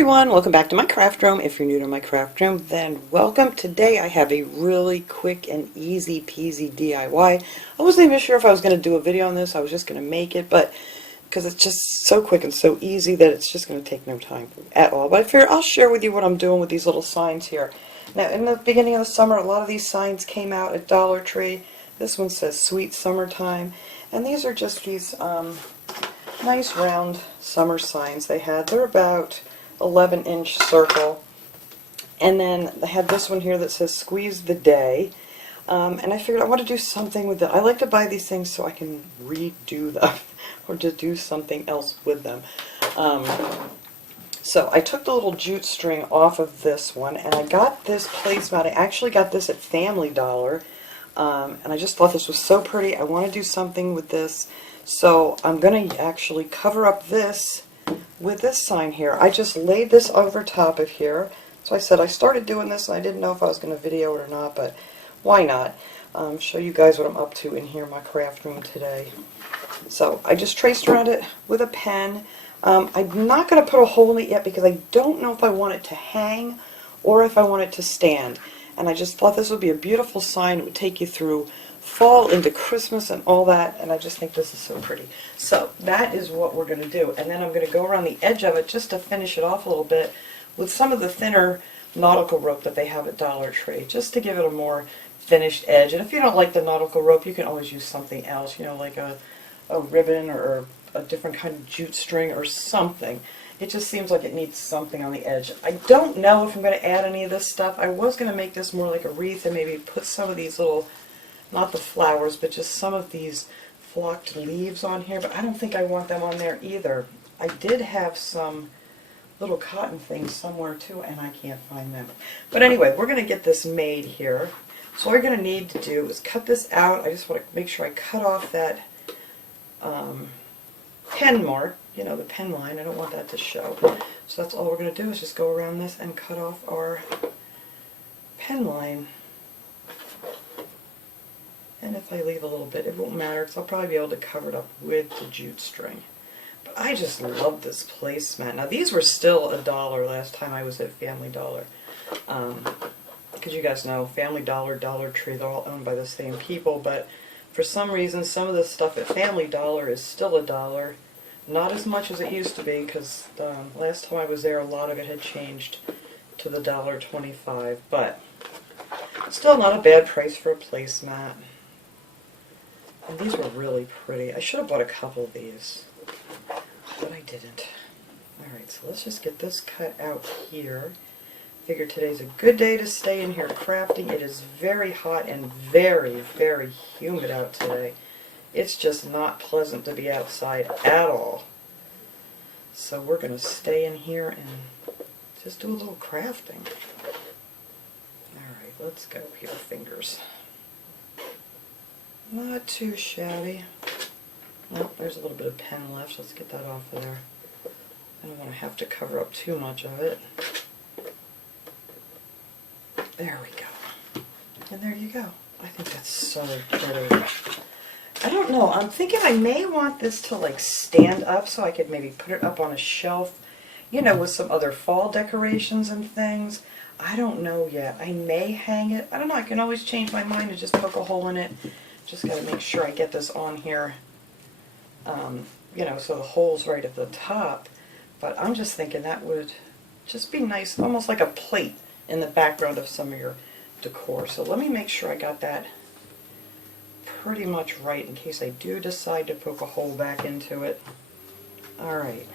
everyone, welcome back to my craft room. If you're new to my craft room, then welcome. Today I have a really quick and easy peasy DIY. I wasn't even sure if I was going to do a video on this. I was just going to make it, but because it's just so quick and so easy that it's just going to take no time at all. But I figured I'll share with you what I'm doing with these little signs here. Now, in the beginning of the summer, a lot of these signs came out at Dollar Tree. This one says Sweet Summertime, and these are just these nice round summer signs they had. They're about 11-inch circle, and then they had this one here that says Squeeze the Day, and I figured I want to do something with it. I like to buy these things so I can redo them or to do something else with them. So I took the little jute string off of this one, and I got this placemat. I actually got this at Family Dollar, and I just thought this was so pretty. I want to do something with this, so I'm going to actually cover up this with this sign here. I just laid this over top of here. So I said I started doing this and I didn't know if I was going to video it or not, but why not? Show you guys what I'm up to in here in my craft room today. So I just traced around it with a pen. I'm not going to put a hole in it yet because I don't know if I want it to hang or if I want it to stand. And I just thought this would be a beautiful sign. It would take you through fall into Christmas and all that, and I just think this is so pretty. So that is what we're going to do, and then I'm going to go around the edge of it just to finish it off a little bit with some of the thinner nautical rope that they have at Dollar Tree, just to give it a more finished edge. And if you don't like the nautical rope, you can always use something else, you know, like a ribbon or a different kind of jute string or something. It just seems like it needs something on the edge. I don't know if I'm going to add any of this stuff. I was going to make this more like a wreath and maybe put some of these little, not the flowers, but just some of these flocked leaves on here, but I don't think I want them on there either. I did have some little cotton things somewhere too, and I can't find them. But anyway, we're going to get this made here. So all you're going to need to do is cut this out. I just want to make sure I cut off that pen mark, you know, the pen line. I don't want that to show. So that's all we're going to do is just go around this and cut off our pen line. And if I leave a little bit, it won't matter because I'll probably be able to cover it up with the jute string. But I just love this placemat. Now these were still $1 last time I was at Family Dollar. Because you guys know, Family Dollar, Dollar Tree, they're all owned by the same people. But for some reason, some of the stuff at Family Dollar is still $1. Not as much as it used to be, because last time I was there, a lot of it had changed to the $1.25. But still not a bad price for a placemat. And these were really pretty. I should have bought a couple of these, but I didn't. Alright, so let's just get this cut out here. Figure today's a good day to stay in here crafting. It is very hot and very, very humid out today. It's just not pleasant to be outside at all. So we're going to stay in here and just do a little crafting. Alright, let's go here, fingers. Not too shabby. Nope, there's a little bit of pen left. Let's get that off of there. I don't want to have to cover up too much of it. There we go. And there you go. I think that's so pretty. I don't know. I'm thinking I may want this to like stand up so I could maybe put it up on a shelf, you know, with some other fall decorations and things. I don't know yet. I may hang it. I don't know. I can always change my mind and just poke a hole in it. Just got to make sure I get this on here, you know, so the hole's right at the top. But I'm just thinking that would just be nice, almost like a plate in the background of some of your decor. So let me make sure I got that pretty much right in case I do decide to poke a hole back into it. Alright.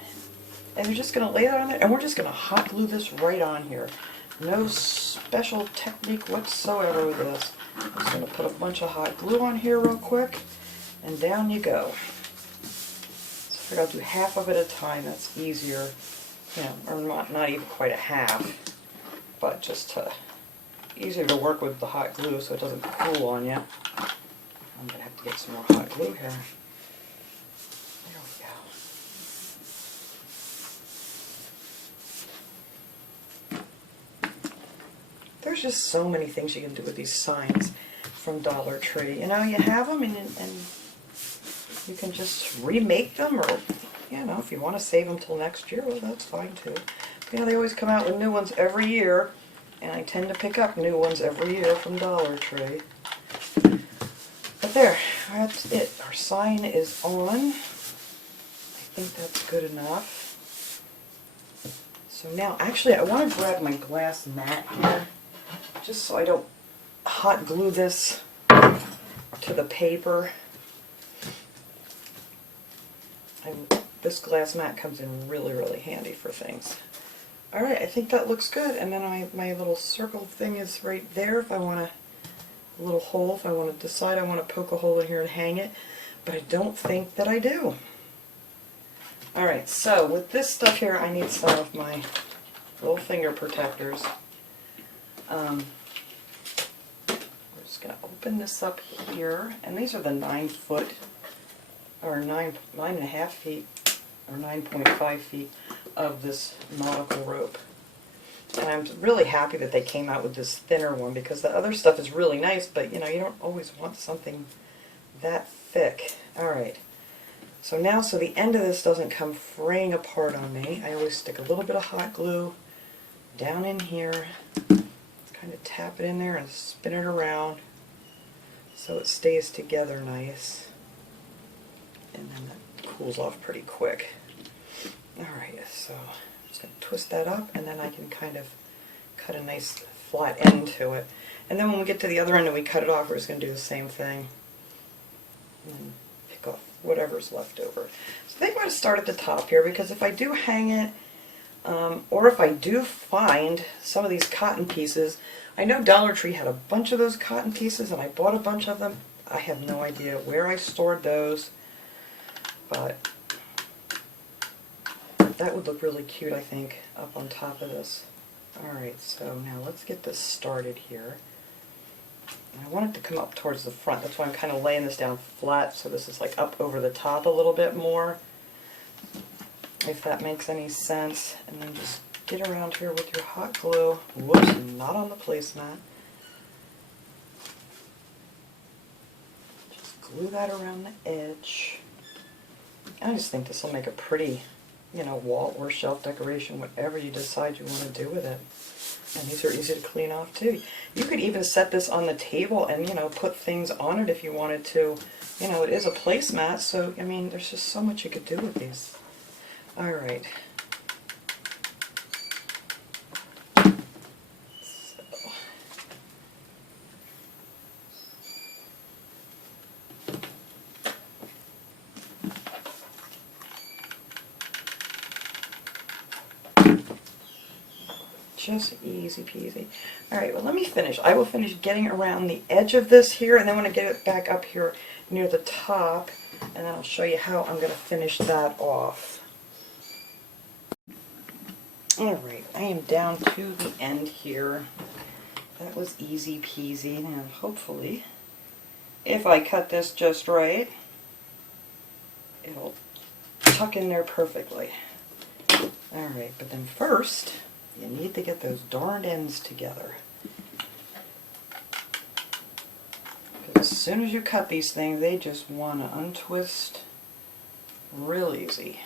And you're just going to lay that on there, and we're just going to hot glue this right on here. No special technique whatsoever with this. I'm just going to put a bunch of hot glue on here real quick, and down you go. So I figure I'll do half of it at a time. That's easier, you know, or not even quite a half, but just easier to work with the hot glue so it doesn't cool on you. I'm going to have to get some more hot glue here. There we go. There's just so many things you can do with these signs from Dollar Tree. You know, you have them and you can just remake them, or, you know, if you want to save them till next year, well, that's fine too. You know, they always come out with new ones every year, and I tend to pick up new ones every year from Dollar Tree. But there, that's it. Our sign is on. I think that's good enough. So now, actually, I want to grab my glass mat here, just so I don't hot glue this to the paper. This glass mat comes in really, really handy for things. Alright, I think that looks good. And then my little circle thing is right there if I want a little hole, if I want to decide I want to poke a hole in here and hang it. But I don't think that I do. Alright, so with this stuff here, I need some of my little finger protectors. We're just going to open this up here. And these are the 9-foot, or 9.5 feet, or 9.5 feet of this nautical rope. And I'm really happy that they came out with this thinner one, because the other stuff is really nice, but you know, you don't always want something that thick. Alright, so now so the end of this doesn't come fraying apart on me, I always stick a little bit of hot glue down in here, kind of tap it in there and spin it around so it stays together nice. And then that cools off pretty quick. Alright, so I'm just going to twist that up, and then I can kind of cut a nice flat end to it. And then when we get to the other end and we cut it off, we're just going to do the same thing. And then pick off whatever's left over. So I think I'm going to start at the top here, because if I do hang it, or if I do find some of these cotton pieces, I know Dollar Tree had a bunch of those cotton pieces, and I bought a bunch of them. I have no idea where I stored those. But that would look really cute, I think, up on top of this. Alright, so now let's get this started here. And I want it to come up towards the front. That's why I'm kind of laying this down flat, so this is like up over the top a little bit more, if that makes any sense. And then just get around here with your hot glue. Whoops, not on the placemat. Just glue that around the edge. I just think this will make a pretty, you know, wall or shelf decoration, whatever you decide you want to do with it. And these are easy to clean off too. You could even set this on the table and, you know, put things on it if you wanted to. You know, it is a placemat, so, I mean, there's just so much you could do with these. Alright. Just easy peasy. Alright, well let me finish. I will finish getting around the edge of this here, and then when I get it back up here near the top, and then I'll show you how I'm going to finish that off. Alright, I am down to the end here. That was easy peasy. Now hopefully, if I cut this just right, it'll tuck in there perfectly. Alright, but then first, you need to get those darned ends together. Because as soon as you cut these things, they just want to untwist real easy.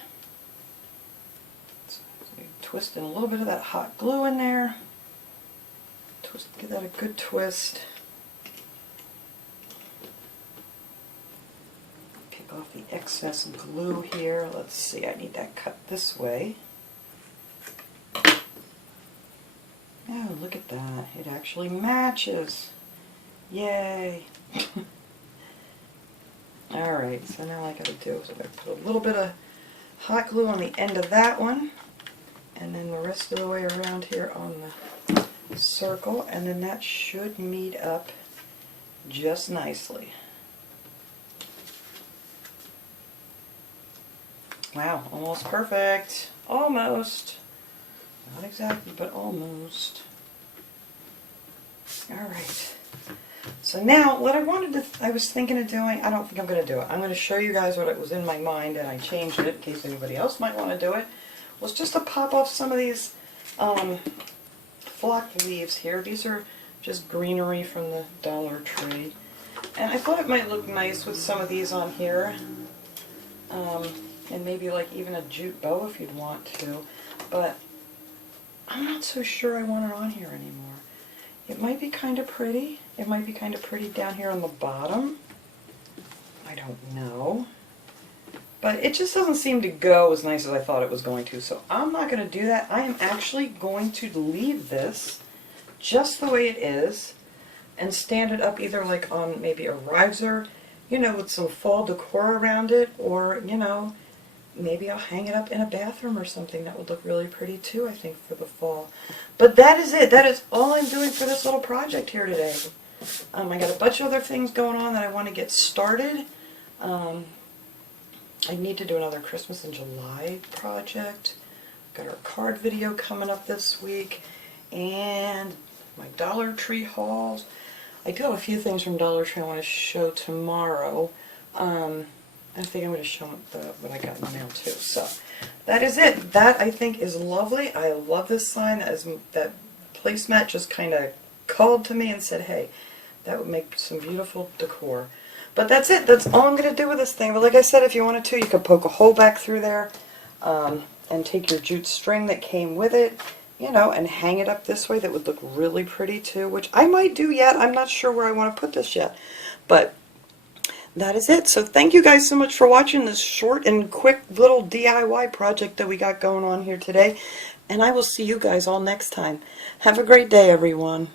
So you twist in a little bit of that hot glue in there. Twist, give that a good twist. Pick off the excess glue here. Let's see, I need that cut this way. Oh, look at that. It actually matches. Yay. Alright, so now all I gotta do is I'm gonna put a little bit of hot glue on the end of that one, and then the rest of the way around here on the circle, and then that should meet up just nicely. Wow, almost perfect. Almost. Not exactly, but almost. Alright. So now, what I was thinking of doing, I don't think I'm going to do it. I'm going to show you guys what was in my mind, and I changed it in case anybody else might want to do it, was just to pop off some of these flock leaves here. These are just greenery from the Dollar Tree. And I thought it might look nice with some of these on here. And maybe like even a jute bow if you'd want to. But I'm not so sure I want it on here anymore. It might be kind of pretty. It might be kind of pretty down here on the bottom. I don't know. But it just doesn't seem to go as nice as I thought it was going to. So I'm not going to do that. I am actually going to leave this just the way it is and stand it up either like on maybe a riser, you know, with some fall decor around it, or, you know, maybe I'll hang it up in a bathroom or something. That would look really pretty too, I think, for the fall. But that is it. That is all I'm doing for this little project here today. I got a bunch of other things going on that I want to get started. I need to do another Christmas in July project. Got our card video coming up this week. And my Dollar Tree hauls. I do have a few things from Dollar Tree I want to show tomorrow. I think I'm going to show what I got in the mail too. So that is it. That I think is lovely. I love this sign. That placemat just kind of called to me and said, hey, that would make some beautiful decor. But that's it. That's all I'm going to do with this thing. But like I said, if you wanted to, you could poke a hole back through there and take your jute string that came with it, you know, and hang it up this way. That would look really pretty too, which I might do yet. I'm not sure where I want to put this yet. But that is it. So thank you guys so much for watching this short and quick little DIY project that we got going on here today. And I will see you guys all next time. Have a great day, everyone.